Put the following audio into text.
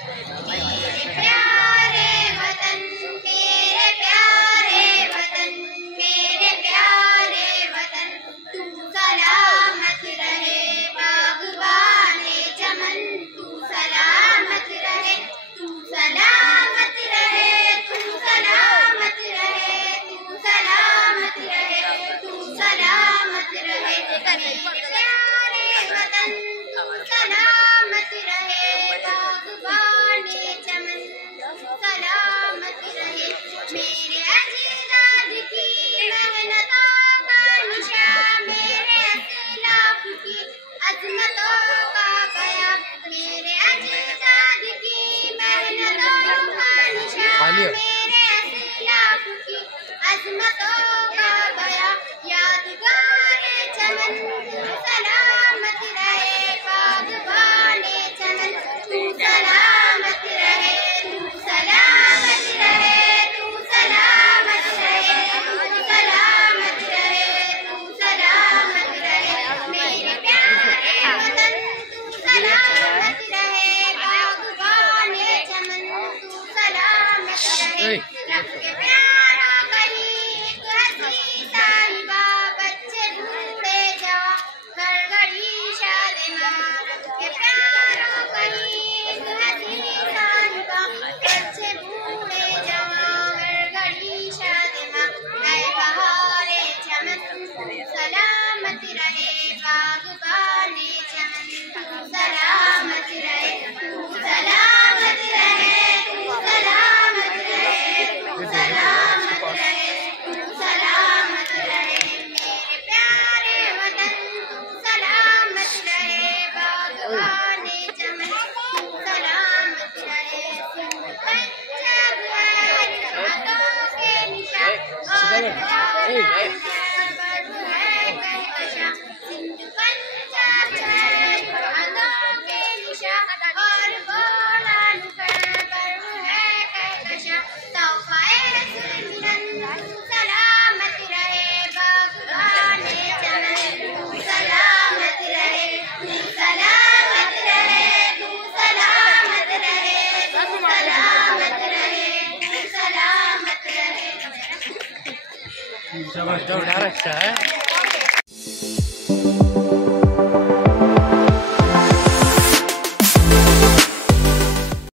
मेरे प्यारे वतन, मेरे प्यारे वतन, मेरे प्यारे वतन, तू सलामत रहे बागबाने चमन, तू सलामत रहे, तू सलामत रहे, तू सलामत रहे, तू सलामत रहे, तू सलामत रहे। मेरे प्यारे वतन, तू सलामत रहे बागबाने चमन, सलामत रहे। मेरे अजीजाद की मेहनतों का निशान, मेरे असलाफ की अजमतों का बयां, मेरे अजीजाद की मेहनतों का निशान, मेरे असलाफ की अजमतों का बयां, यादगार चमन, तू सलामत रहे बागबाने चमन, तू सलामत रहे, तू सलामत रहे, तू सलामत रहे, तू सलामत रहे, तू सलामत रहे। मेरे प्यारे वतन, तू सलामत रहे बागबाने चमन, तू सलामत रहे। रब के प्यारों गली एक हंसी साहिबा, बच्चे बूढ़े जवां हर घड़ी शादिमां, रब के प्यारों गली एक हंसी साहिबा, बच्चे बूढ़े जवां हर घड़ी शादिमां, नए बहारे चमन, तू सलामत रहे बागबाने चमन, तू सलामत रहे, तू सलामत रहे, तू सलामत रहे, तू सलामत रहे, तू सलामत रहे। मेरे प्यारे वतन, तू सलामत रहे बागबाने चमन, तू सलामत रहे। सिंध पंजाब है हाथों के निशान, और गर्व है कहकशां, सिंध पंजाब है हाथों के निशान, और गोलान पर गर्व है कहकशां, तौफाए मिलन, तू सलामत रहे बागबाने चमन, तू सलामत रहे, तू सलामत रहे, तू सलामत रहे, तू सलामत रहे, तू सलामत रहे। शाबाश, अच्छा है।